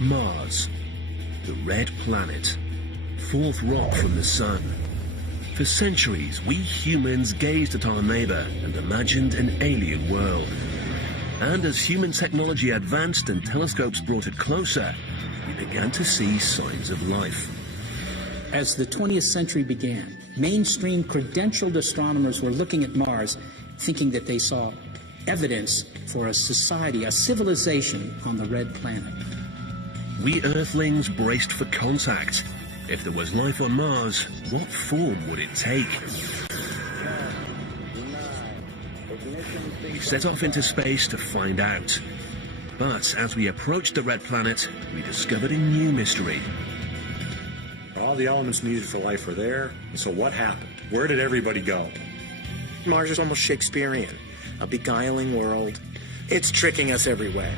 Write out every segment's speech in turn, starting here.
Mars, the red planet, fourth rock from the sun. For centuries, we humans gazed at our neighbor and imagined an alien world. And as human technology advanced and telescopes brought it closer, we began to see signs of life. As the 20th century began, mainstream credentialed astronomers were looking at Mars, thinking that they saw evidence for a society, a civilization on the red planet. We Earthlings braced for contact. If there was life on Mars, what form would it take? We set off into space to find out. But as we approached the red planet, we discovered a new mystery. All the elements needed for life were there, so what happened? Where did everybody go? Mars is almost Shakespearean, a beguiling world. It's tricking us every way.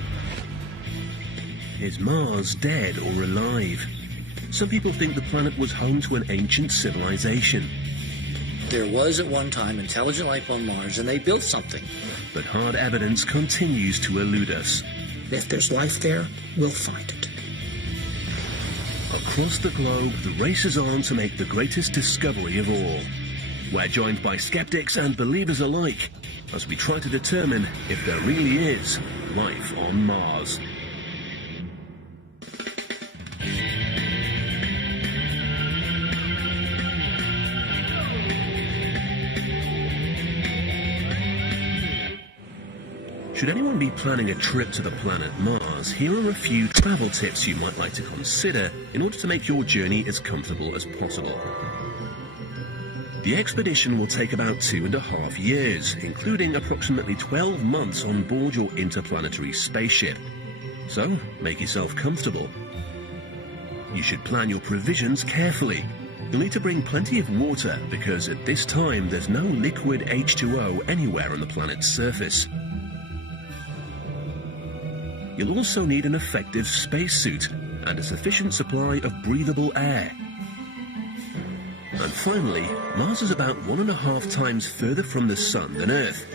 Is Mars dead or alive? Some people think the planet was home to an ancient civilization. There was at one time intelligent life on Mars, and they built something. But hard evidence continues to elude us. If there's life there, we'll find it. Across the globe, the race is on to make the greatest discovery of all. We're joined by skeptics and believers alike as we try to determine if there really is life on Mars. Should anyone be planning a trip to the planet Mars, here are a few travel tips you might like to consider in order to make your journey as comfortable as possible. The expedition will take about 2.5 years, including approximately 12 months on board your interplanetary spaceship. So, make yourself comfortable. You should plan your provisions carefully. You'll need to bring plenty of water because at this time there's no liquid H2O anywhere on the planet's surface. You'll also need an effective spacesuit and a sufficient supply of breathable air. And finally, Mars is about 1.5 times further from the Sun than Earth,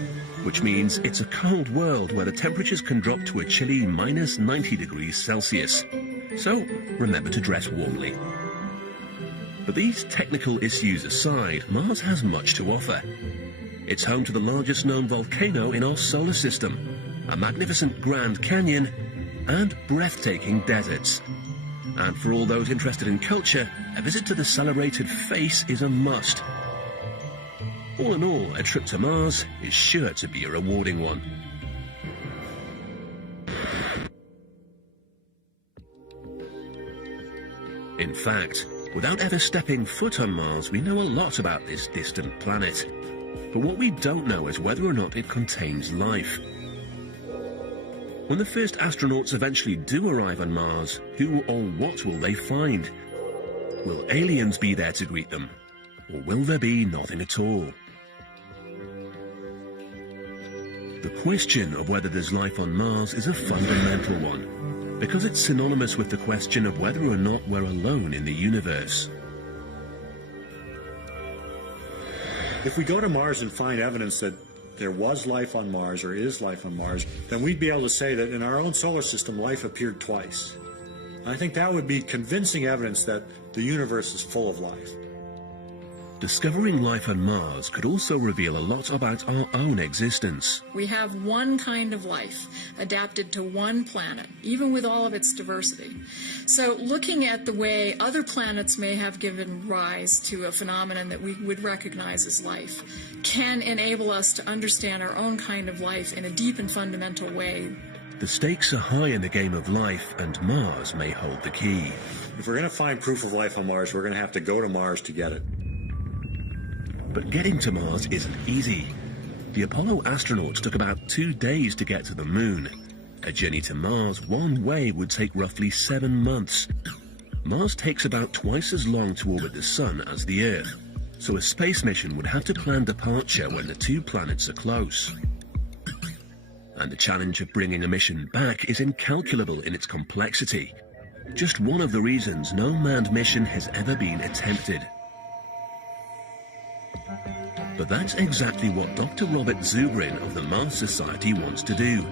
which means it's a cold world where the temperatures can drop to a chilly minus 90 degrees Celsius. So remember to dress warmly. But these technical issues aside, Mars has much to offer. It's home to the largest known volcano in our solar system, a magnificent Grand Canyon, and breathtaking deserts. And for all those interested in culture, a visit to the celebrated Face is a must. All in all, a trip to Mars is sure to be a rewarding one. In fact, without ever stepping foot on Mars, we know a lot about this distant planet. But what we don't know is whether or not it contains life. When the first astronauts eventually do arrive on Mars, who or what will they find? Will aliens be there to greet them? Or will there be nothing at all? The question of whether there's life on Mars is a fundamental one, because it's synonymous with the question of whether or not we're alone in the universe. If we go to Mars and find evidence that there was life on Mars or is life on Mars, then we'd be able to say that in our own solar system, life appeared twice. I think that would be convincing evidence that the universe is full of life. Discovering life on Mars could also reveal a lot about our own existence. We have one kind of life adapted to one planet, even with all of its diversity. So looking at the way other planets may have given rise to a phenomenon that we would recognize as life can enable us to understand our own kind of life in a deep and fundamental way. The stakes are high in the game of life, and Mars may hold the key. If we're going to find proof of life on Mars, we're going to have to go to Mars to get it. But getting to Mars isn't easy. The Apollo astronauts took about 2 days to get to the Moon. A journey to Mars one way would take roughly 7 months. Mars takes about twice as long to orbit the Sun as the Earth, so a space mission would have to plan departure when the two planets are close. And the challenge of bringing a mission back is incalculable in its complexity. Just one of the reasons no manned mission has ever been attempted. But that's exactly what Dr. Robert Zubrin of the Mars Society wants to do.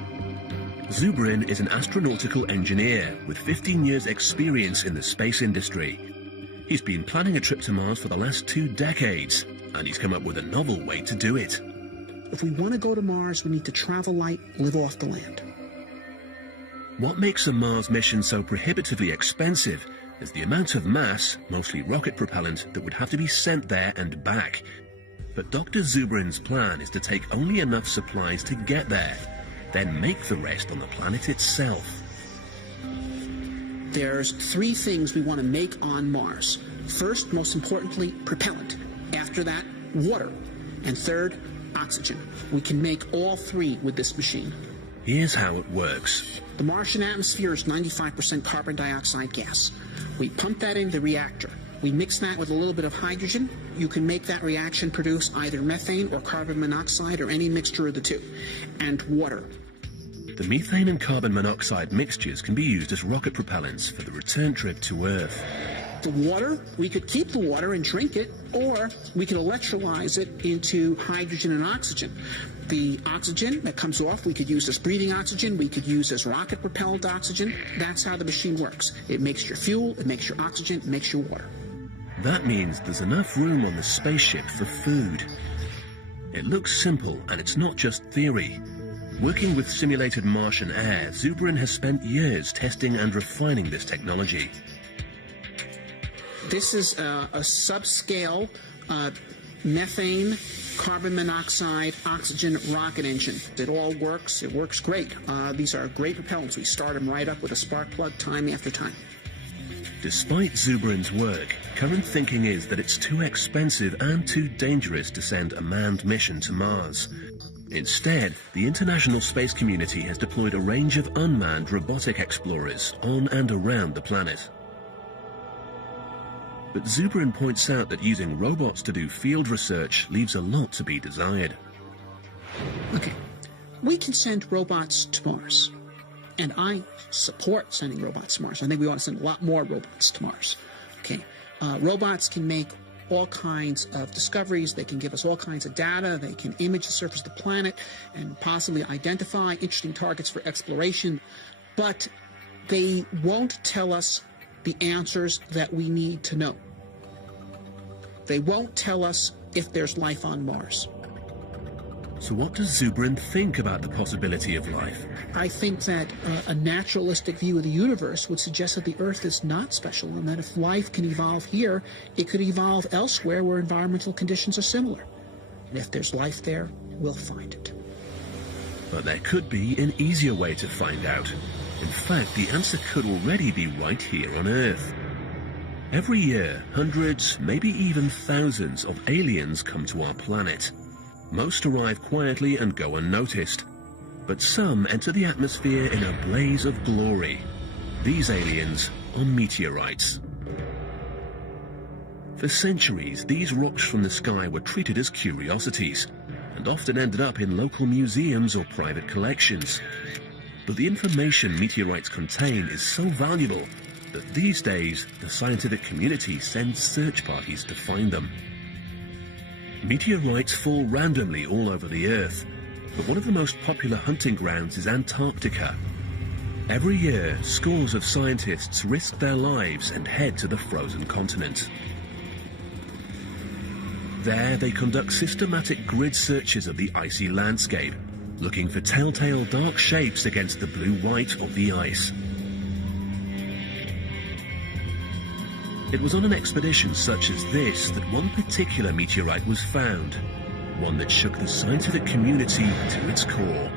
Zubrin is an astronautical engineer with 15 years' experience in the space industry. He's been planning a trip to Mars for the last 2 decades, and he's come up with a novel way to do it. If we want to go to Mars, we need to travel light, live off the land. What makes a Mars mission so prohibitively expensive is the amount of mass, mostly rocket propellant, that would have to be sent there and back. But Dr. Zubrin's plan is to take only enough supplies to get there, then make the rest on the planet itself. There's 3 things we want to make on Mars. First, most importantly, propellant. After that, water. And third, oxygen. We can make all 3 with this machine. Here's how it works. The Martian atmosphere is 95% carbon dioxide gas. We pump that into the reactor. We mix that with a little bit of hydrogen. You can make that reaction produce either methane or carbon monoxide or any mixture of the 2. And water. The methane and carbon monoxide mixtures can be used as rocket propellants for the return trip to Earth. The water, we could keep the water and drink it, or we could electrolyze it into hydrogen and oxygen. The oxygen that comes off, we could use as breathing oxygen, we could use as rocket-propelled oxygen. That's how the machine works. It makes your fuel, it makes your oxygen, it makes your water. That means there's enough room on the spaceship for food. It looks simple, and it's not just theory. Working with simulated Martian air, Zubrin has spent years testing and refining this technology. This is a subscale methane, carbon monoxide, oxygen rocket engine. It all works. It works great. These are great propellants. We start them right up with a spark plug time after time. Despite Zubrin's work, current thinking is that it's too expensive and too dangerous to send a manned mission to Mars. Instead, the international space community has deployed a range of unmanned robotic explorers on and around the planet. But Zubrin points out that using robots to do field research leaves a lot to be desired. Okay, we can send robots to Mars. And I support sending robots to Mars. I think we ought to send a lot more robots to Mars. Okay, robots can make all kinds of discoveries. They can give us all kinds of data. They can image the surface of the planet and possibly identify interesting targets for exploration. But they won't tell us the answers that we need to know. They won't tell us if there's life on Mars. So what does Zubrin think about the possibility of life? I think that a naturalistic view of the universe would suggest that the Earth is not special, and that if life can evolve here, it could evolve elsewhere where environmental conditions are similar. And if there's life there, we'll find it. But there could be an easier way to find out. In fact, the answer could already be right here on Earth. Every year, hundreds, maybe even thousands of aliens come to our planet. Most arrive quietly and go unnoticed, but some enter the atmosphere in a blaze of glory. These aliens are meteorites. For centuries, these rocks from the sky were treated as curiosities, and often ended up in local museums or private collections. But the information meteorites contain is so valuable that these days the scientific community sends search parties to find them. Meteorites fall randomly all over the Earth, but one of the most popular hunting grounds is Antarctica. Every year, scores of scientists risk their lives and head to the frozen continent. There, they conduct systematic grid searches of the icy landscape, looking for telltale dark shapes against the blue-white of the ice. It was on an expedition such as this that one particular meteorite was found, one that shook the scientific community to its core.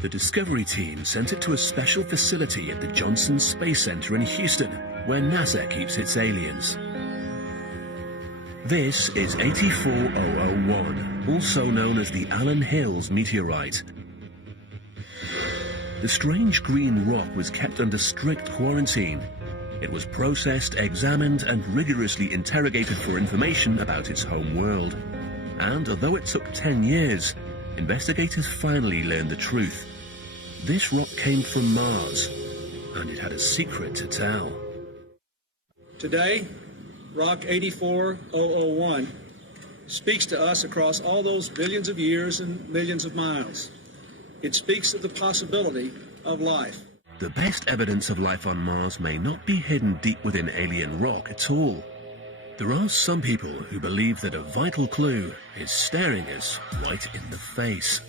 The Discovery team sent it to a special facility at the Johnson Space Center in Houston, where NASA keeps its aliens. This is 84001, also known as the Allen Hills meteorite. The strange green rock was kept under strict quarantine. It was processed, examined, and rigorously interrogated for information about its home world. And although it took 10 years, investigators finally learned the truth. This rock came from Mars, and it had a secret to tell. Today, Rock 84001 speaks to us across all those billions of years and millions of miles. It speaks of the possibility of life. The best evidence of life on Mars may not be hidden deep within alien rock at all. There are some people who believe that a vital clue is staring us right in the face.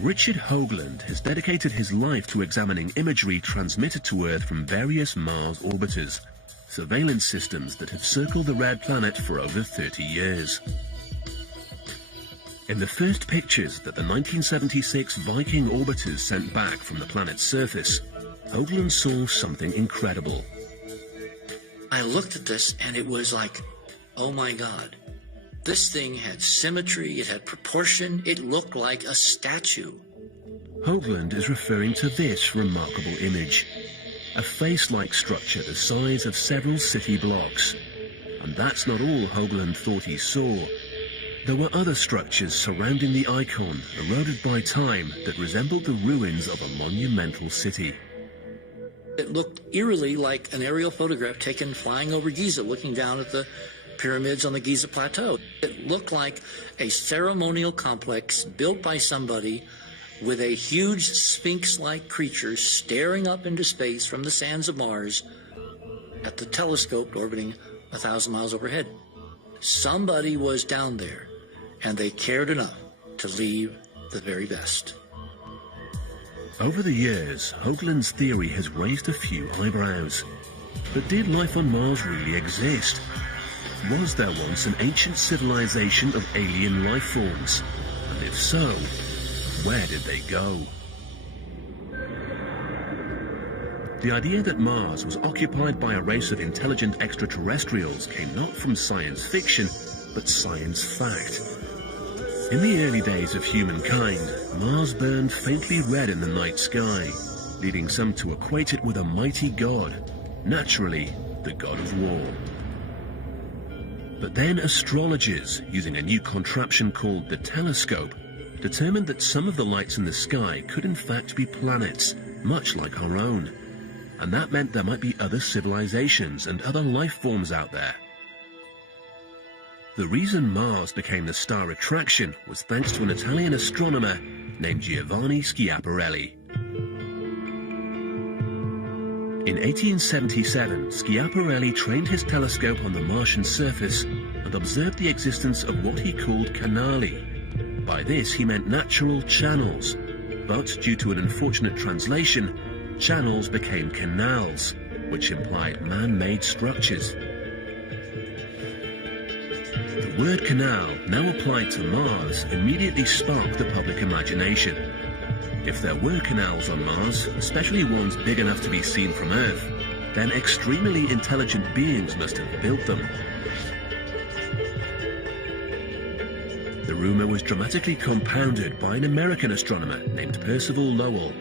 Richard Hoagland has dedicated his life to examining imagery transmitted to Earth from various Mars orbiters, surveillance systems that have circled the red planet for over 30 years. In the first pictures that the 1976 Viking orbiters sent back from the planet's surface, Hoagland saw something incredible. I looked at this and it was like, oh my God. This thing had symmetry, it had proportion, it looked like a statue. Hoagland is referring to this remarkable image, a face-like structure the size of several city blocks. And that's not all Hoagland thought he saw. There were other structures surrounding the icon, eroded by time, that resembled the ruins of a monumental city. It looked eerily like an aerial photograph taken flying over Giza, looking down at the pyramids on the Giza Plateau. It looked like a ceremonial complex built by somebody with a huge sphinx-like creature staring up into space from the sands of Mars at the telescope orbiting 1,000 miles overhead. Somebody was down there, and they cared enough to leave the very best. Over the years, Hoagland's theory has raised a few eyebrows. But did life on Mars really exist? Was there once an ancient civilization of alien life forms? And if so, where did they go? The idea that Mars was occupied by a race of intelligent extraterrestrials came not from science fiction, but science fact. In the early days of humankind, Mars burned faintly red in the night sky, leading some to equate it with a mighty god, naturally, the god of war. But then astrologers, using a new contraption called the telescope, determined that some of the lights in the sky could in fact be planets, much like our own. And that meant there might be other civilizations and other life forms out there. The reason Mars became the star attraction was thanks to an Italian astronomer named Giovanni Schiaparelli. In 1877, Schiaparelli trained his telescope on the Martian surface and observed the existence of what he called canali. By this he meant natural channels, but due to an unfortunate translation, channels became canals, which implied man-made structures. The word canal, now applied to Mars, immediately sparked the public imagination. If there were canals on Mars, especially ones big enough to be seen from Earth, then extremely intelligent beings must have built them. The rumor was dramatically compounded by an American astronomer named Percival Lowell.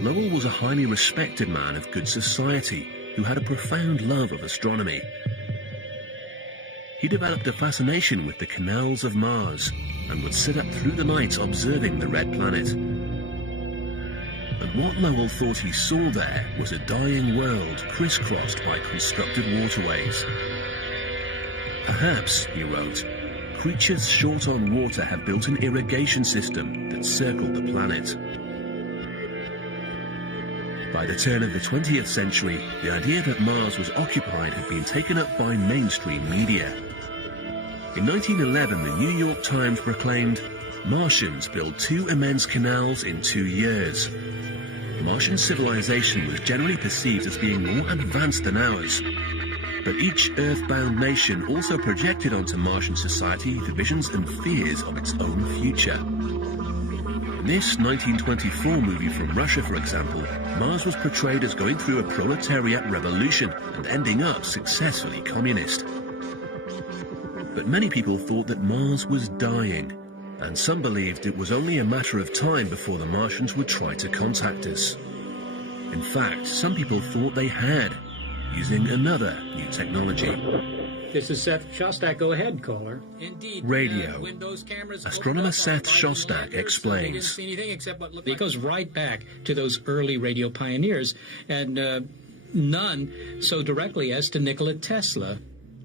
Lowell was a highly respected man of good society who had a profound love of astronomy. He developed a fascination with the canals of Mars and would sit up through the night observing the red planet. And what Lowell thought he saw there was a dying world crisscrossed by constructed waterways. Perhaps, he wrote, creatures short on water have built an irrigation system that circled the planet. By the turn of the 20th century, the idea that Mars was occupied had been taken up by mainstream media. In 1911, the New York Times proclaimed, "Martians build 2 immense canals in 2 years." Martian civilization was generally perceived as being more advanced than ours. But each Earth-bound nation also projected onto Martian society the visions and fears of its own future. In this 1924 movie from Russia, for example, Mars was portrayed as going through a proletariat revolution and ending up successfully communist. But many people thought that Mars was dying, and some believed it was only a matter of time before the Martians would try to contact us. In fact, some people thought they had, using another new technology. This is Seth Shostak. Go ahead, caller. Indeed. Radio. Windows cameras. Astronomer Seth Shostak explains. It goes right back to those early radio pioneers, and none so directly as to Nikola Tesla.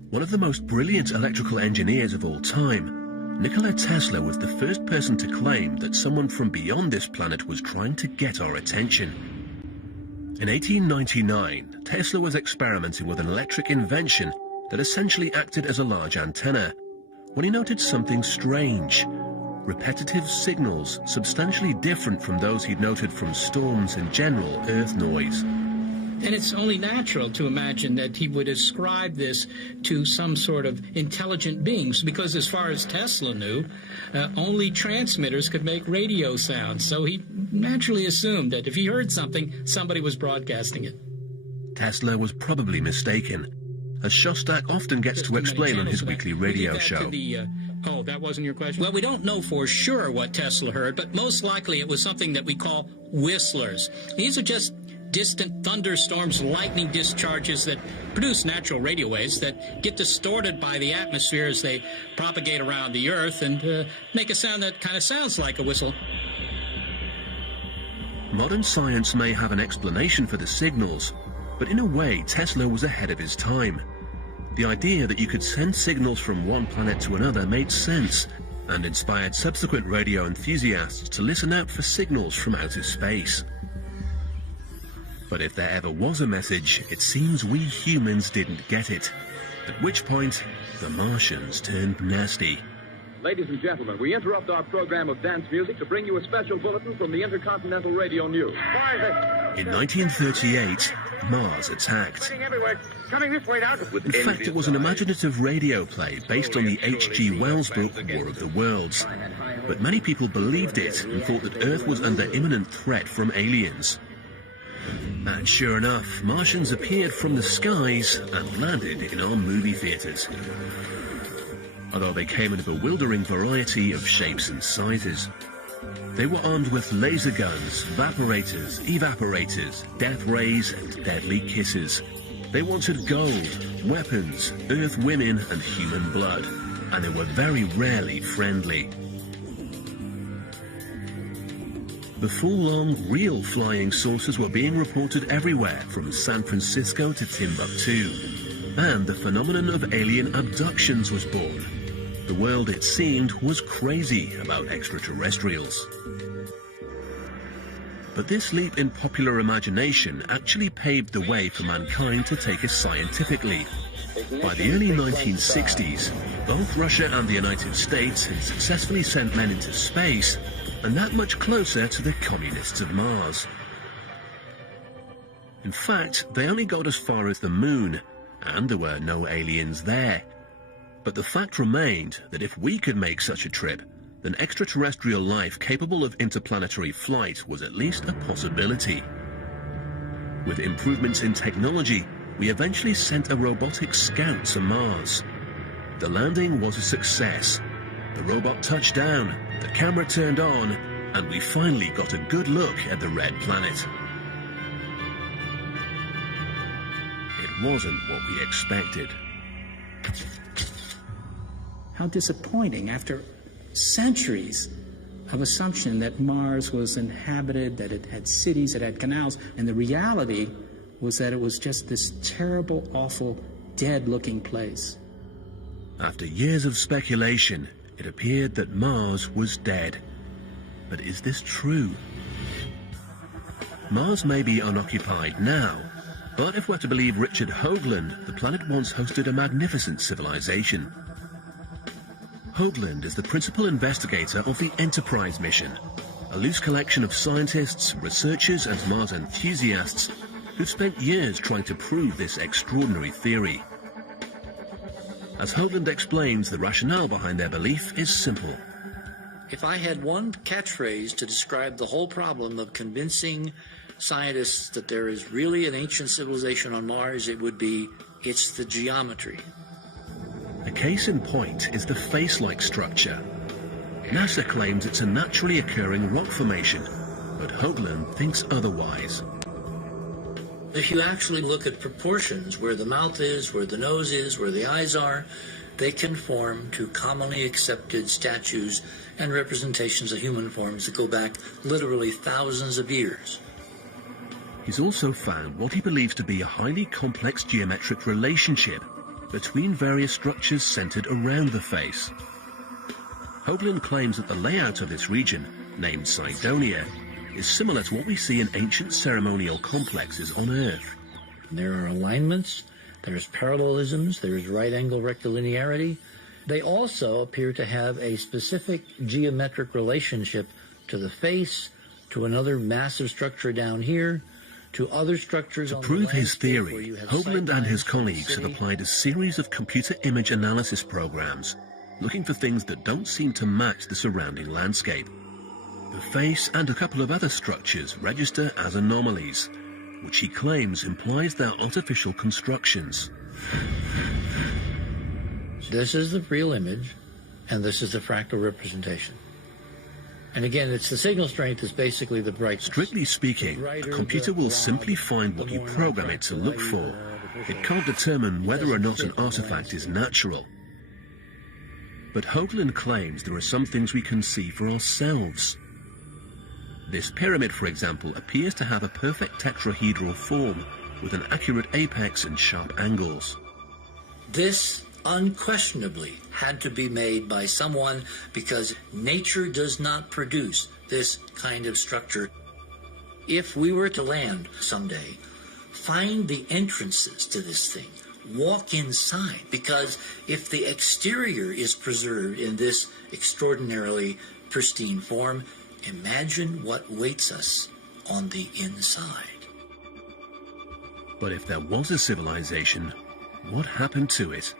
One of the most brilliant electrical engineers of all time, Nikola Tesla was the first person to claim that someone from beyond this planet was trying to get our attention. In 1899, Tesla was experimenting with an electric invention that essentially acted as a large antenna, when he noted something strange: repetitive signals substantially different from those he'd noted from storms and general Earth noise. And it's only natural to imagine that he would ascribe this to some sort of intelligent beings, because as far as Tesla knew, only transmitters could make radio sounds. So he naturally assumed that if he heard something, somebody was broadcasting it. Tesla was probably mistaken, as Shostak often gets to explain on his weekly radio show. Oh, that wasn't your question? Well, we don't know for sure what Tesla heard, but most likely it was something that we call whistlers. These are just distant thunderstorms, lightning discharges that produce natural radio waves that get distorted by the atmosphere as they propagate around the Earth and make a sound that kind of sounds like a whistle. Modern science may have an explanation for the signals, but in a way Tesla was ahead of his time. The idea that you could send signals from one planet to another made sense, and inspired subsequent radio enthusiasts to listen out for signals from outer space. But if there ever was a message, it seems we humans didn't get it. At which point, the Martians turned nasty. Ladies and gentlemen, we interrupt our program of dance music to bring you a special bulletin from the Intercontinental Radio News. In 1938, Mars attacked. In fact, it was an imaginative radio play based on the H.G. Wells book War of the Worlds. But many people believed it and thought that Earth was under imminent threat from aliens. And sure enough, Martians appeared from the skies and landed in our movie theaters. Although they came in a bewildering variety of shapes and sizes. They were armed with laser guns, vaporators, evaporators, death rays, and deadly kisses. They wanted gold, weapons, Earth women, and human blood. And they were very rarely friendly. The full-on, real flying saucers were being reported everywhere, from San Francisco to Timbuktu. And the phenomenon of alien abductions was born. The world, it seemed, was crazy about extraterrestrials. But this leap in popular imagination actually paved the way for mankind to take a scientific leap. By the early 1960s, both Russia and the United States had successfully sent men into space, and that much closer to the communists of Mars. In fact, they only got as far as the moon, and there were no aliens there. But the fact remained that if we could make such a trip, then extraterrestrial life capable of interplanetary flight was at least a possibility. With improvements in technology, we eventually sent a robotic scout to Mars. The landing was a success. The robot touched down, the camera turned on, and we finally got a good look at the red planet. It wasn't what we expected. How disappointing, after centuries of assumption that Mars was inhabited, that it had cities, it had canals, and the reality was that it was just this terrible, awful, dead-looking place. After years of speculation, it appeared that Mars was dead. But is this true? Mars may be unoccupied now, but if we're to believe Richard Hoagland, the planet once hosted a magnificent civilization. Hoagland is the principal investigator of the Enterprise mission, a loose collection of scientists, researchers, and Mars enthusiasts who've spent years trying to prove this extraordinary theory. As Hoagland explains, the rationale behind their belief is simple. If I had one catchphrase to describe the whole problem of convincing scientists that there is really an ancient civilization on Mars, it would be, it's the geometry. A case in point is the face-like structure. NASA claims it's a naturally occurring rock formation, but Hoagland thinks otherwise. If you actually look at proportions, where the mouth is, where the nose is, where the eyes are, they conform to commonly accepted statues and representations of human forms that go back literally thousands of years. He's also found what he believes to be a highly complex geometric relationship between various structures centered around the face. Hoagland claims that the layout of this region, named Cydonia, is similar to what we see in ancient ceremonial complexes on Earth. There are alignments, there's parallelisms, there's right-angle rectilinearity. They also appear to have a specific geometric relationship to the face, to another massive structure down here, to other structures. To prove his theory, Hoagland and his colleagues have applied a series of computer image analysis programs, looking for things that don't seem to match the surrounding landscape. The face and a couple of other structures register as anomalies, which he claims implies they're artificial constructions. This is the real image, and this is the fractal representation. And again, it's the signal strength is basically the brightness. Strictly speaking, a computer will simply find what you program it to look for. It can't determine whether or not an artifact is natural. But Hoagland claims there are some things we can see for ourselves. This pyramid, for example, appears to have a perfect tetrahedral form with an accurate apex and sharp angles. This unquestionably had to be made by someone, because nature does not produce this kind of structure. If we were to land someday, find the entrances to this thing, walk inside, because if the exterior is preserved in this extraordinarily pristine form, imagine what waits us on the inside. But if there was a civilization, what happened to it?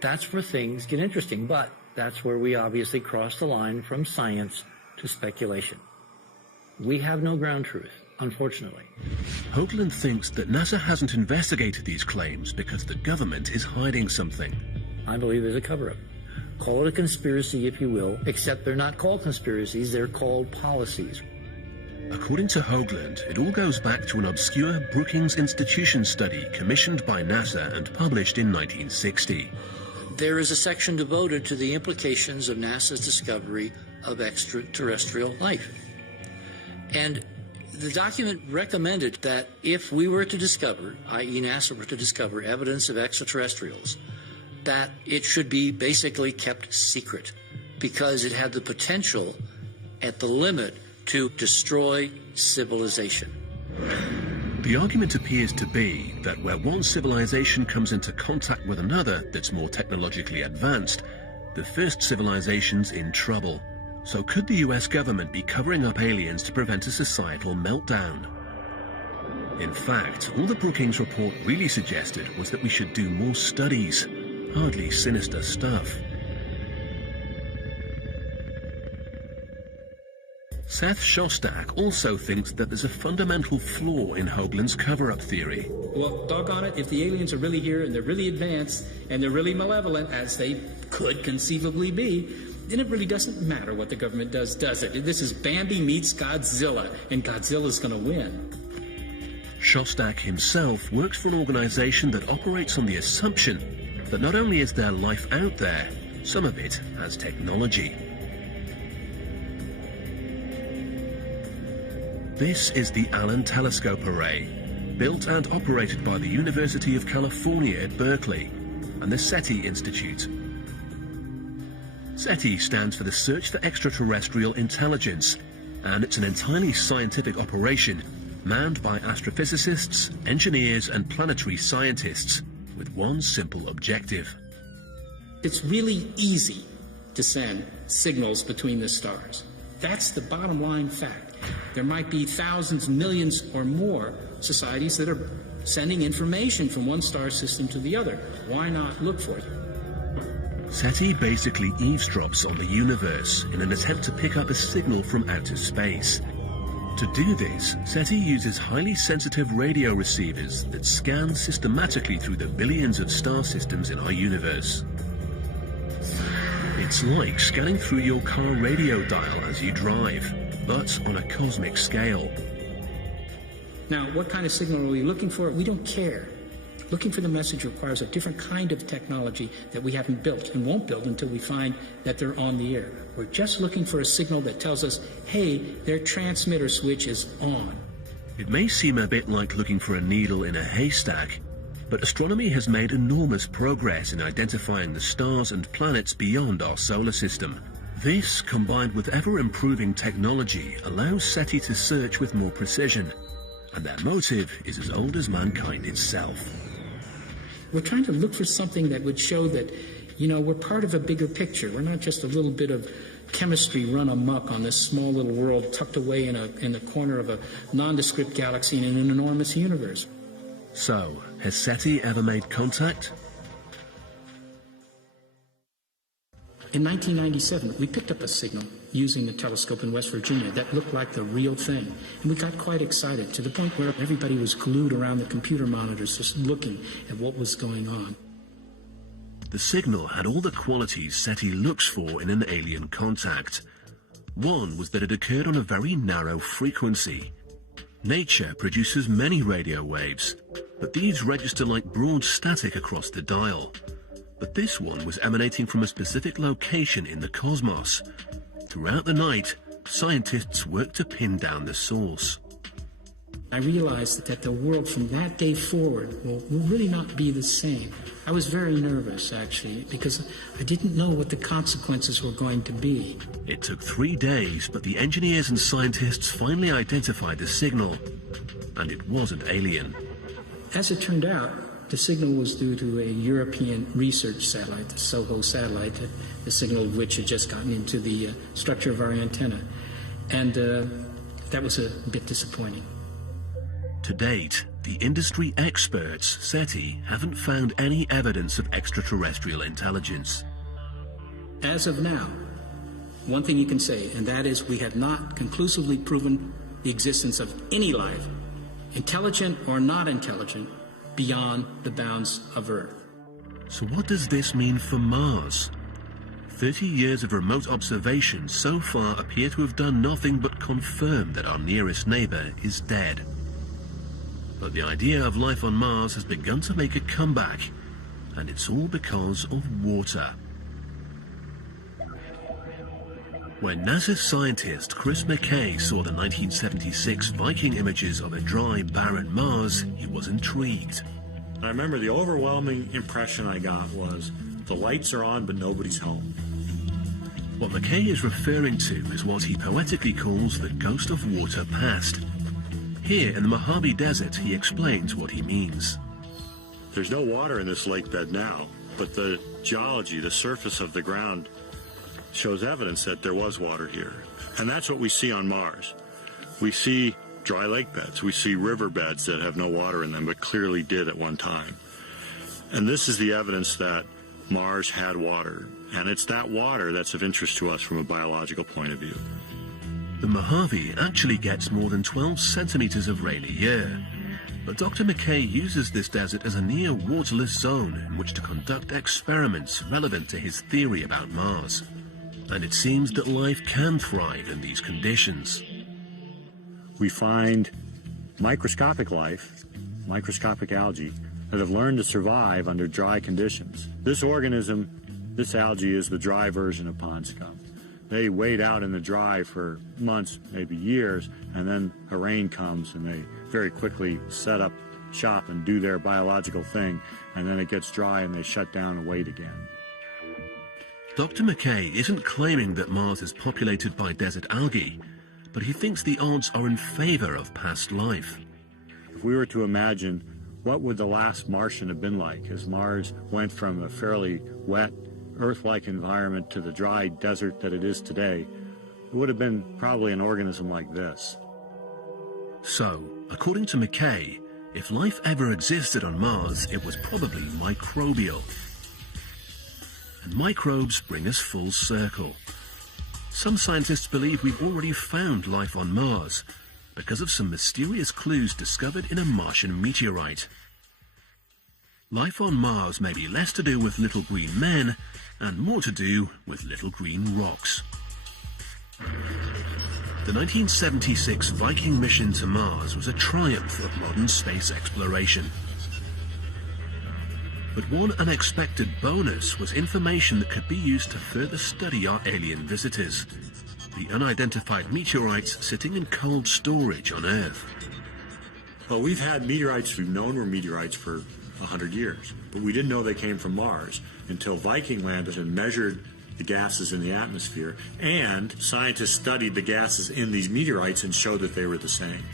That's where things get interesting, but that's where we obviously cross the line from science to speculation. We have no ground truth, unfortunately. Hoagland thinks that NASA hasn't investigated these claims because the government is hiding something. I believe there's a cover-up. Call it a conspiracy if you will, except they're not called conspiracies, they're called policies. According to Hoagland, it all goes back to an obscure Brookings Institution study commissioned by NASA and published in 1960. There is a section devoted to the implications of NASA's discovery of extraterrestrial life. And the document recommended that if we were to discover, i.e. NASA were to discover evidence of extraterrestrials, that it should be basically kept secret, because it had the potential at the limit to destroy civilization. The argument appears to be that where one civilization comes into contact with another that's more technologically advanced, the first civilization's in trouble. So could the US government be covering up aliens to prevent a societal meltdown? In fact, all the Brookings report really suggested was that we should do more studies. Hardly sinister stuff. Seth Shostak also thinks that there's a fundamental flaw in Hoagland's cover-up theory. Well, doggone it, if the aliens are really here and they're really advanced and they're really malevolent, as they could conceivably be, then it really doesn't matter what the government does it? This is Bambi meets Godzilla, and Godzilla's going to win. Shostak himself works for an organization that operates on the assumption that not only is there life out there, some of it has technology. This is the Allen Telescope Array, built and operated by the University of California at Berkeley and the SETI Institute. SETI stands for the Search for Extraterrestrial Intelligence, and it's an entirely scientific operation manned by astrophysicists, engineers, and planetary scientists with one simple objective. It's really easy to send signals between the stars. That's the bottom line fact. There might be thousands, millions, or more societies that are sending information from one star system to the other. Why not look for it? SETI basically eavesdrops on the universe in an attempt to pick up a signal from outer space. To do this, SETI uses highly sensitive radio receivers that scan systematically through the billions of star systems in our universe. It's like scanning through your car radio dial as you drive, but on a cosmic scale. Now, what kind of signal are we looking for? We don't care. Looking for the message requires a different kind of technology that we haven't built and won't build until we find that they're on the air. We're just looking for a signal that tells us, hey, their transmitter switch is on. It may seem a bit like looking for a needle in a haystack, but astronomy has made enormous progress in identifying the stars and planets beyond our solar system. This, combined with ever-improving technology, allows SETI to search with more precision, and their motive is as old as mankind itself. We're trying to look for something that would show that, we're part of a bigger picture. We're not just a little bit of chemistry run amok on this small little world tucked away in the corner of a nondescript galaxy in an enormous universe. So, has SETI ever made contact? In 1997, we picked up a signal using the telescope in West Virginia that looked like the real thing. And we got quite excited, to the point where everybody was glued around the computer monitors just looking at what was going on. The signal had all the qualities SETI looks for in an alien contact. One was that it occurred on a very narrow frequency. Nature produces many radio waves, but these register like broad static across the dial. But this one was emanating from a specific location in the cosmos. Throughout the night, scientists worked to pin down the source. I realized that the world from that day forward will really not be the same. I was very nervous, actually, because I didn't know what the consequences were going to be. It took 3 days, but the engineers and scientists finally identified the signal, and it wasn't alien. As it turned out, the signal was due to a European research satellite, the SOHO satellite, the signal of which had just gotten into the structure of our antenna. And that was a bit disappointing. To date, the industry experts, SETI, haven't found any evidence of extraterrestrial intelligence. As of now, one thing you can say, and that is we have not conclusively proven the existence of any life, intelligent or not intelligent, beyond the bounds of Earth. So what does this mean for Mars? 30 years of remote observation so far appear to have done nothing but confirm that our nearest neighbor is dead. But the idea of life on Mars has begun to make a comeback, and it's all because of water. When NASA scientist Chris McKay saw the 1976 Viking images of a dry, barren Mars, he was intrigued. I remember the overwhelming impression I got was, the lights are on, but nobody's home. What McKay is referring to is what he poetically calls the ghost of water past. Here in the Mojave Desert, he explains what he means. There's no water in this lake bed now, but the geology, the surface of the ground, shows evidence that there was water here. And that's what we see on Mars. We see dry lake beds. We see river beds that have no water in them, but clearly did at one time. And this is the evidence that Mars had water. And it's that water that's of interest to us from a biological point of view. The Mojave actually gets more than 12 centimeters of rain a year. But Dr. McKay uses this desert as a near waterless zone in which to conduct experiments relevant to his theory about Mars. And it seems that life can thrive in these conditions. We find microscopic life, microscopic algae, that have learned to survive under dry conditions. This organism, this algae, is the dry version of pond scum. They wait out in the dry for months, maybe years, and then a rain comes and they very quickly set up shop and do their biological thing, and then it gets dry and they shut down and wait again. Dr. McKay isn't claiming that Mars is populated by desert algae, but he thinks the odds are in favor of past life. If we were to imagine what would the last Martian have been like as Mars went from a fairly wet, Earth-like environment to the dry desert that it is today, it would have been probably an organism like this. So, according to McKay, if life ever existed on Mars, it was probably microbial. And microbes bring us full circle. Some scientists believe we've already found life on Mars because of some mysterious clues discovered in a Martian meteorite. Life on Mars may be less to do with little green men and more to do with little green rocks. The 1976 Viking mission to Mars was a triumph of modern space exploration. But one unexpected bonus was information that could be used to further study our alien visitors, the unidentified meteorites sitting in cold storage on Earth. Well, we've had meteorites we've known were meteorites for 100 years, but we didn't know they came from Mars until Viking landed and measured the gases in the atmosphere, and scientists studied the gases in these meteorites and showed that they were the same.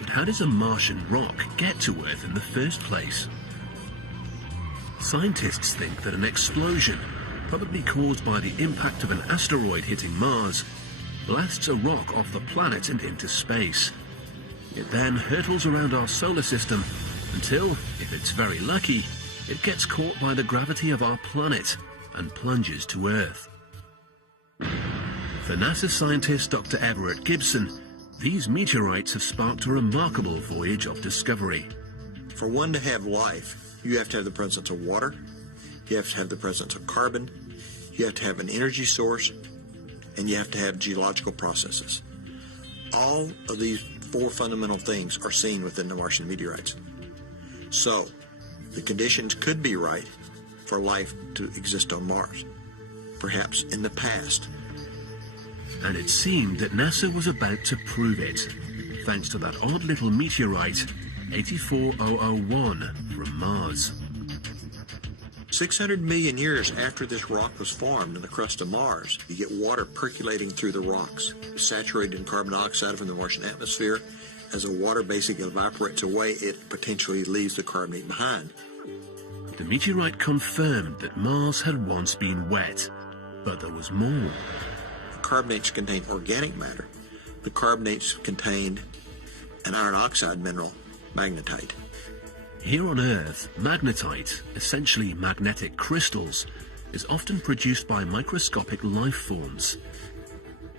But how does a Martian rock get to Earth in the first place? Scientists think that an explosion, probably caused by the impact of an asteroid hitting Mars, blasts a rock off the planet and into space. It then hurtles around our solar system until, if it's very lucky, it gets caught by the gravity of our planet and plunges to Earth. For NASA scientist Dr. Everett Gibson, these meteorites have sparked a remarkable voyage of discovery. For one to have life, you have to have the presence of water, you have to have the presence of carbon, you have to have an energy source, and you have to have geological processes. All of these four fundamental things are seen within the Martian meteorites. So, the conditions could be right for life to exist on Mars, perhaps in the past. And it seemed that NASA was about to prove it, thanks to that odd little meteorite, 84001, from Mars. 600 million years after this rock was formed in the crust of Mars, you get water percolating through the rocks, saturated in carbon dioxide from the Martian atmosphere. As the water basically evaporates away, it potentially leaves the carbonate behind. The meteorite confirmed that Mars had once been wet, but there was more. The carbonates contain organic matter. The carbonates contained an iron oxide mineral, magnetite. Here on Earth, magnetite, essentially magnetic crystals, is often produced by microscopic life forms.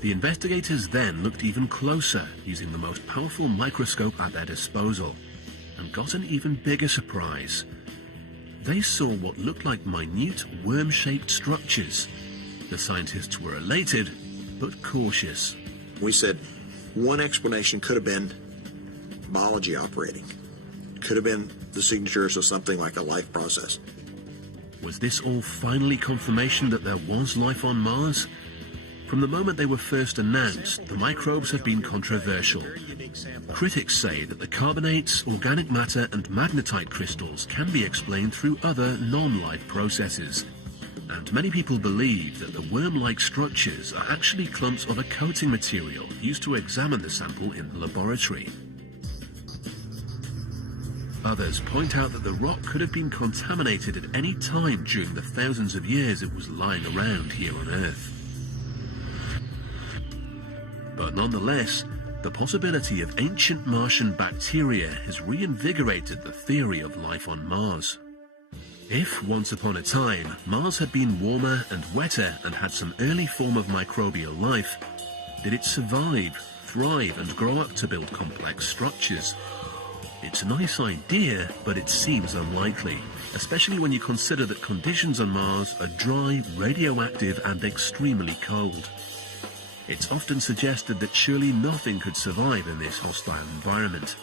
The investigators then looked even closer using the most powerful microscope at their disposal and got an even bigger surprise. They saw what looked like minute worm-shaped structures. The scientists were elated, but cautious. We said one explanation could have been biology operating. Could have been the signatures of something like a life process. Was this all finally confirmation that there was life on Mars? From the moment they were first announced, the microbes have been controversial. Critics say that the carbonates, organic matter and magnetite crystals can be explained through other non-life processes. And many people believe that the worm-like structures are actually clumps of a coating material used to examine the sample in the laboratory. Others point out that the rock could have been contaminated at any time during the thousands of years it was lying around here on Earth. But nonetheless, the possibility of ancient Martian bacteria has reinvigorated the theory of life on Mars. If, once upon a time, Mars had been warmer and wetter and had some early form of microbial life, did it survive, thrive and grow up to build complex structures? It's a nice idea, but it seems unlikely, especially when you consider that conditions on Mars are dry, radioactive and extremely cold. It's often suggested that surely nothing could survive in this hostile environment.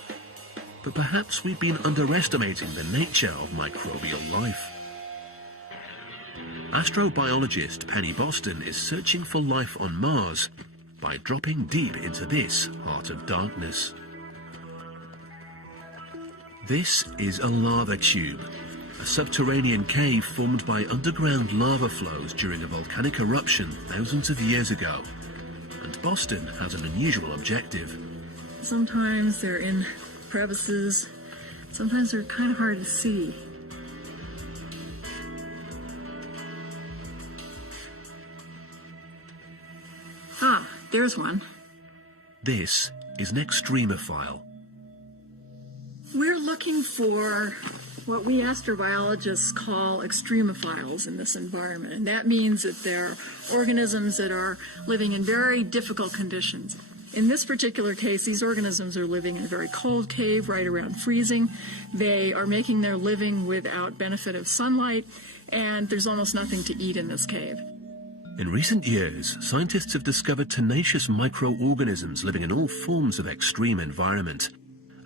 But perhaps we've been underestimating the nature of microbial life. Astrobiologist Penny Boston is searching for life on Mars by dropping deep into this heart of darkness. This is a lava tube, a subterranean cave formed by underground lava flows during a volcanic eruption thousands of years ago. And Boston has an unusual objective. Sometimes they're in crevices, sometimes they're kind of hard to see. Ah, there's one. This is an extremophile. We're looking for what we astrobiologists call extremophiles in this environment, and that means that they're organisms that are living in very difficult conditions. In this particular case, these organisms are living in a very cold cave right around freezing. They are making their living without benefit of sunlight, and there's almost nothing to eat in this cave. In recent years, scientists have discovered tenacious microorganisms living in all forms of extreme environment.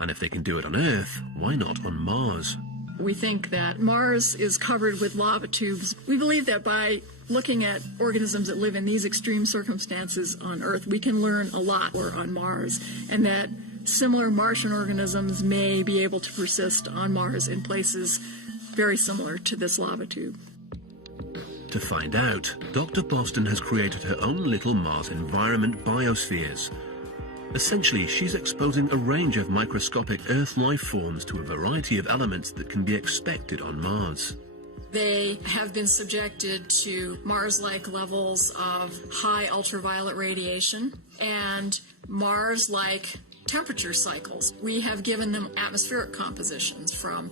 And if they can do it on Earth, why not on Mars? We think that Mars is covered with lava tubes. We believe that by looking at organisms that live in these extreme circumstances on Earth, we can learn a lot more on Mars, and that similar Martian organisms may be able to persist on Mars in places very similar to this lava tube. To find out, Dr. Boston has created her own little Mars environment biospheres. Essentially, she's exposing a range of microscopic Earth life forms to a variety of elements that can be expected on Mars. They have been subjected to Mars-like levels of high ultraviolet radiation and Mars-like temperature cycles. We have given them atmospheric compositions from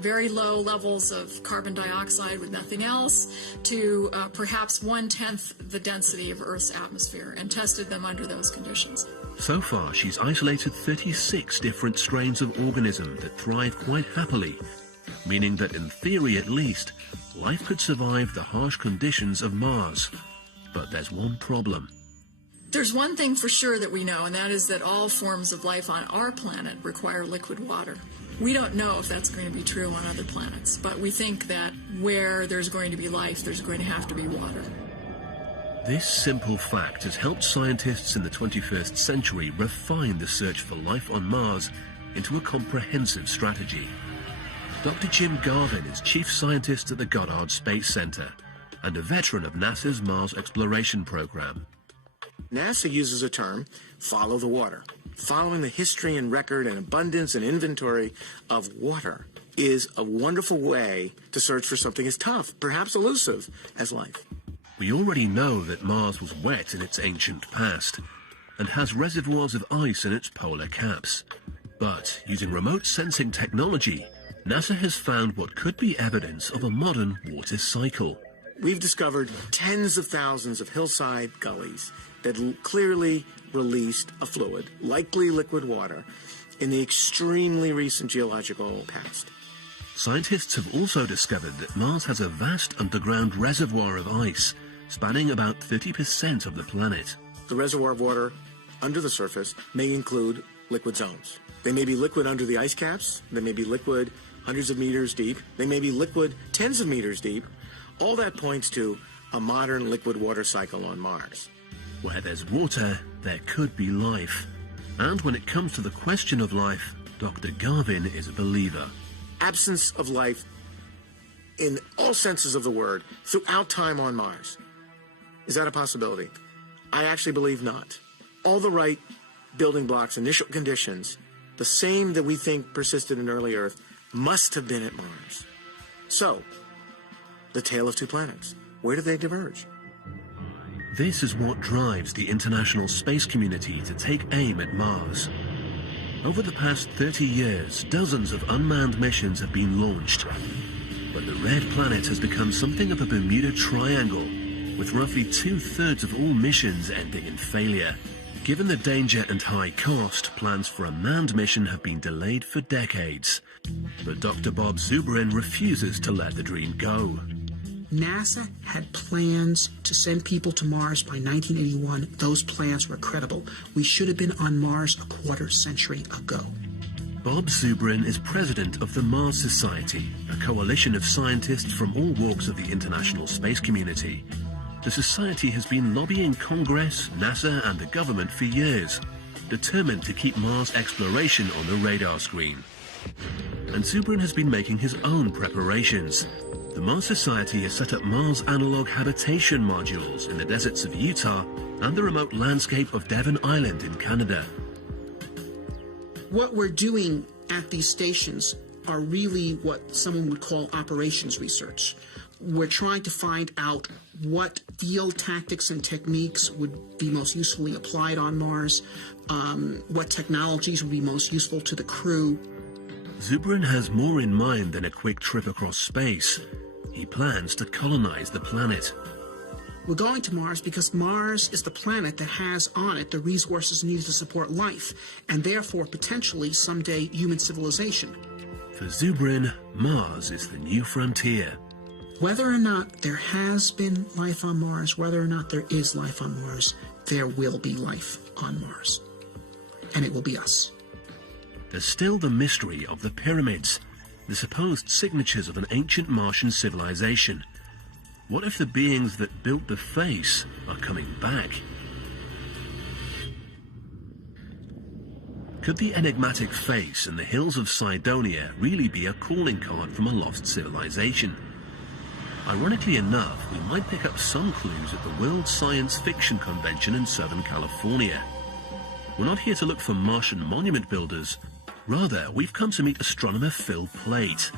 very low levels of carbon dioxide with nothing else to perhaps 1/10 the density of Earth's atmosphere and tested them under those conditions. So far, she's isolated 36 different strains of organism that thrive quite happily, meaning that in theory at least, life could survive the harsh conditions of Mars. But there's one problem. There's one thing for sure that we know, and that is that all forms of life on our planet require liquid water. We don't know if that's going to be true on other planets, but we think that where there's going to be life, there's going to have to be water. This simple fact has helped scientists in the 21st century refine the search for life on Mars into a comprehensive strategy. Dr. Jim Garvin is chief scientist at the Goddard Space Center and a veteran of NASA's Mars exploration program. NASA uses a term, follow the water. Following the history and record and abundance and inventory of water is a wonderful way to search for something as tough, perhaps elusive, as life. We already know that Mars was wet in its ancient past and has reservoirs of ice in its polar caps. But using remote sensing technology, NASA has found what could be evidence of a modern water cycle. We've discovered tens of thousands of hillside gullies that clearly released a fluid, likely liquid water, in the extremely recent geological past. Scientists have also discovered that Mars has a vast underground reservoir of ice, spanning about 30% of the planet. The reservoir of water under the surface may include liquid zones. They may be liquid under the ice caps, they may be liquid hundreds of meters deep, they may be liquid tens of meters deep. All that points to a modern liquid water cycle on Mars. Where there's water, there could be life. And when it comes to the question of life, Dr. Garvin is a believer. Absence of life in all senses of the word throughout time on Mars. Is that a possibility? I actually believe not. All the right building blocks, initial conditions, the same that we think persisted in early Earth, must have been at Mars. So, the tale of two planets. Where do they diverge? This is what drives the international space community to take aim at Mars. Over the past 30 years, dozens of unmanned missions have been launched. But the Red Planet has become something of a Bermuda Triangle, with roughly 2/3 of all missions ending in failure. Given the danger and high cost, plans for a manned mission have been delayed for decades. But Dr. Bob Zubrin refuses to let the dream go. NASA had plans to send people to Mars by 1981. Those plans were credible. We should have been on Mars a quarter century ago. Bob Zubrin is president of the Mars Society, a coalition of scientists from all walks of the international space community. The Society has been lobbying Congress, NASA, and the government for years, determined to keep Mars exploration on the radar screen. And Zubrin has been making his own preparations. The Mars Society has set up Mars analog habitation modules in the deserts of Utah and the remote landscape of Devon Island in Canada. What we're doing at these stations are really what someone would call operations research. We're trying to find out what field tactics and techniques would be most usefully applied on Mars, what technologies would be most useful to the crew. Zubrin has more in mind than a quick trip across space. He plans to colonize the planet. We're going to Mars because Mars is the planet that has on it the resources needed to support life, and therefore potentially someday human civilization. For Zubrin, Mars is the new frontier. Whether or not there has been life on Mars, whether or not there is life on Mars, there will be life on Mars. And it will be us. There's still the mystery of the pyramids, the supposed signatures of an ancient Martian civilization. What if the beings that built the face are coming back? Could the enigmatic face in the hills of Cydonia really be a calling card from a lost civilization? Ironically enough, we might pick up some clues at the World Science Fiction Convention in Southern California. We're not here to look for Martian monument builders. Rather, we've come to meet astronomer Phil Plait.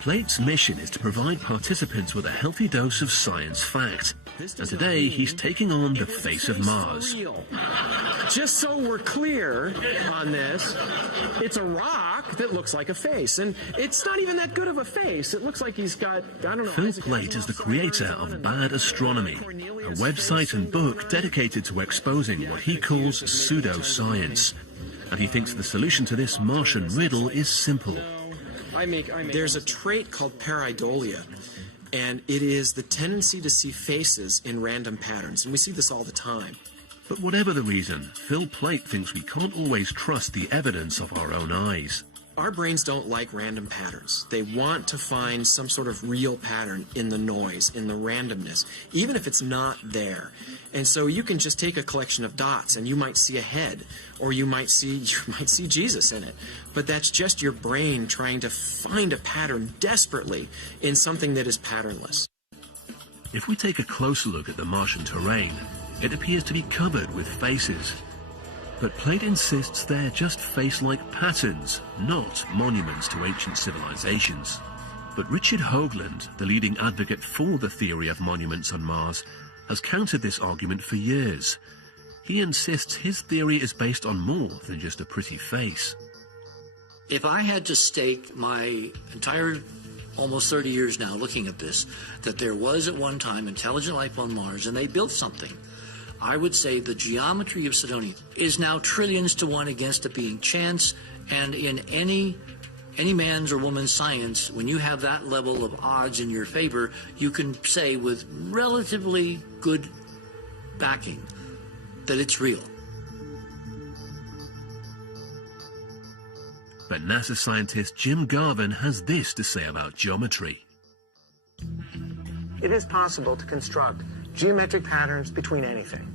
Plait's mission is to provide participants with a healthy dose of science fact. And today, he's taking on the face of Mars. Just so we're clear on this, it's a rock that looks like a face. And it's not even that good of a face. It looks like he's got, I don't know. Phil Plait is the creator of Bad Astronomy, a website and book dedicated to exposing what he calls pseudoscience. And he thinks the solution to this Martian riddle is simple. There's a trait called pareidolia, and it is the tendency to see faces in random patterns, and we see this all the time. But whatever the reason, Phil Plait thinks we can't always trust the evidence of our own eyes. Our brains don't like random patterns. They want to find some sort of real pattern in the noise, in the randomness, even if it's not there. And so you can just take a collection of dots and you might see a head, or you might see Jesus in it. But that's just your brain trying to find a pattern desperately in something that is patternless. If we take a closer look at the Martian terrain, it appears to be covered with faces. But Plait insists they're just face-like patterns, not monuments to ancient civilizations. But Richard Hoagland, the leading advocate for the theory of monuments on Mars, has countered this argument for years. He insists his theory is based on more than just a pretty face. If I had to stake my entire almost 30 years now looking at this, that there was at one time intelligent life on Mars and they built something, I would say the geometry of Cydonia is now trillions to one against it being chance, and in any man's or woman's science, when you have that level of odds in your favor, you can say with relatively good backing that it's real. But NASA scientist Jim Garvin has this to say about geometry. It is possible to construct geometric patterns between anything.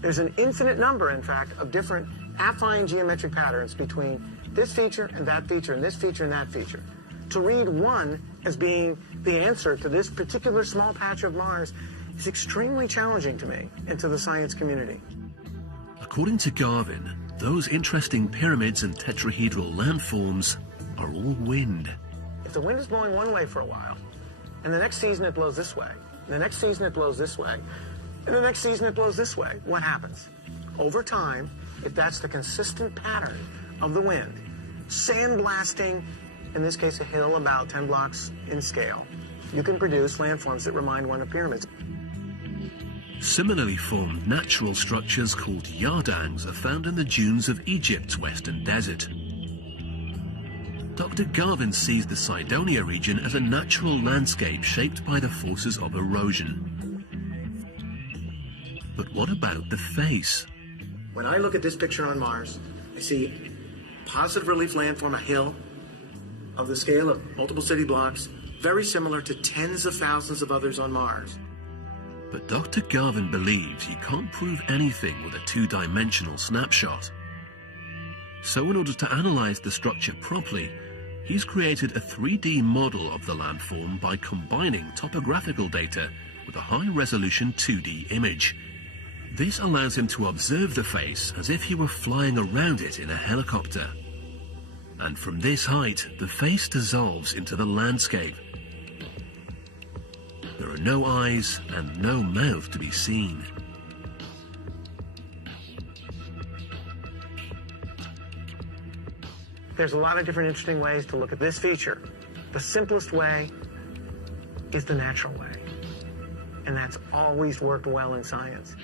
There's an infinite number, in fact, of different affine geometric patterns between this feature and that feature and this feature and that feature. To read one as being the answer to this particular small patch of Mars is extremely challenging to me and to the science community. According to Garvin, those interesting pyramids and tetrahedral landforms are all wind. If the wind is blowing one way for a while, and the next season it blows this way, and the next season it blows this way, and the next season it blows this way, what happens? Over time, if that's the consistent pattern of the wind, sandblasting, in this case a hill about 10 blocks in scale, you can produce landforms that remind one of pyramids. Similarly formed natural structures called yardangs are found in the dunes of Egypt's western desert. Dr. Garvin sees the Cydonia region as a natural landscape shaped by the forces of erosion. But what about the face? When I look at this picture on Mars, I see positive relief landform, a hill of the scale of multiple city blocks, very similar to tens of thousands of others on Mars. But Dr. Garvin believes you can't prove anything with a two-dimensional snapshot. So in order to analyze the structure properly, he's created a 3D model of the landform by combining topographical data with a high-resolution 2D image. This allows him to observe the face as if he were flying around it in a helicopter. And from this height, the face dissolves into the landscape. There are no eyes and no mouth to be seen. There's a lot of different interesting ways to look at this feature. The simplest way is the natural way. And that's always worked well in science.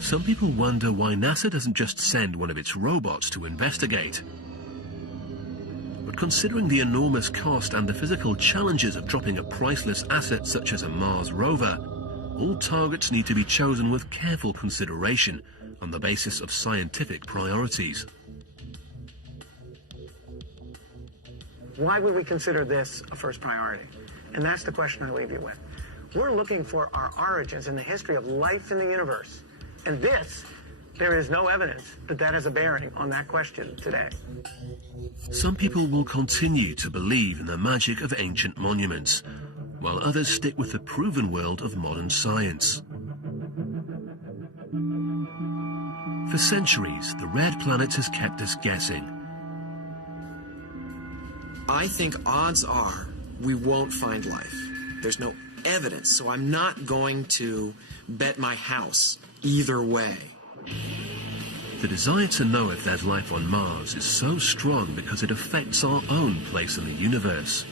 Some people wonder why NASA doesn't just send one of its robots to investigate. But considering the enormous cost and the physical challenges of dropping a priceless asset such as a Mars rover, all targets need to be chosen with careful consideration on the basis of scientific priorities. Why would we consider this a first priority? And that's the question I leave you with. We're looking for our origins in the history of life in the universe. And there is no evidence that that has a bearing on that question today. Some people will continue to believe in the magic of ancient monuments, while others stick with the proven world of modern science. For centuries, the red planet has kept us guessing. I think odds are we won't find life. There's no evidence, so I'm not going to bet my house either way. The desire to know if there's life on Mars is so strong because it affects our own place in the universe.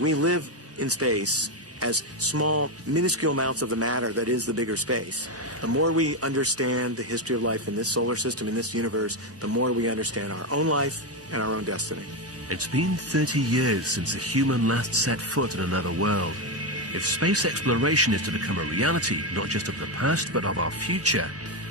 We live in space as small, minuscule amounts of the matter that is the bigger space. The more we understand the history of life in this solar system, in this universe, the more we understand our own life and our own destiny. It's been 30 years since a human last set foot in another world. If space exploration is to become a reality, not just of the past, but of our future,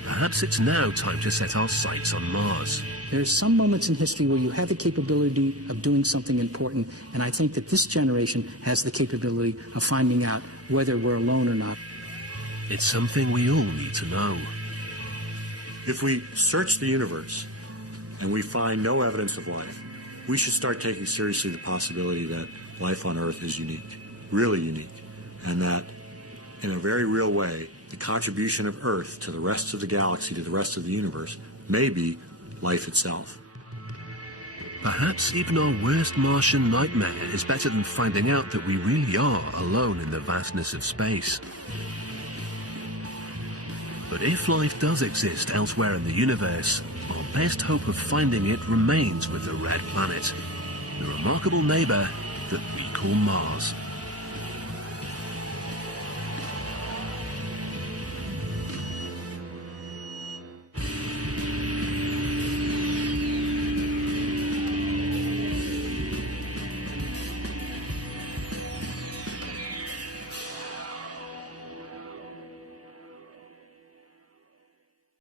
perhaps it's now time to set our sights on Mars. There's some moments in history where you have the capability of doing something important, and I think that this generation has the capability of finding out whether we're alone or not. It's something we all need to know. If we search the universe and we find no evidence of life, we should start taking seriously the possibility that life on Earth is unique, really unique, and that in a very real way, the contribution of Earth to the rest of the galaxy, to the rest of the universe, may be life itself. Perhaps even our worst Martian nightmare is better than finding out that we really are alone in the vastness of space. But if life does exist elsewhere in the universe, our best hope of finding it remains with the red planet, the remarkable neighbor that we call Mars.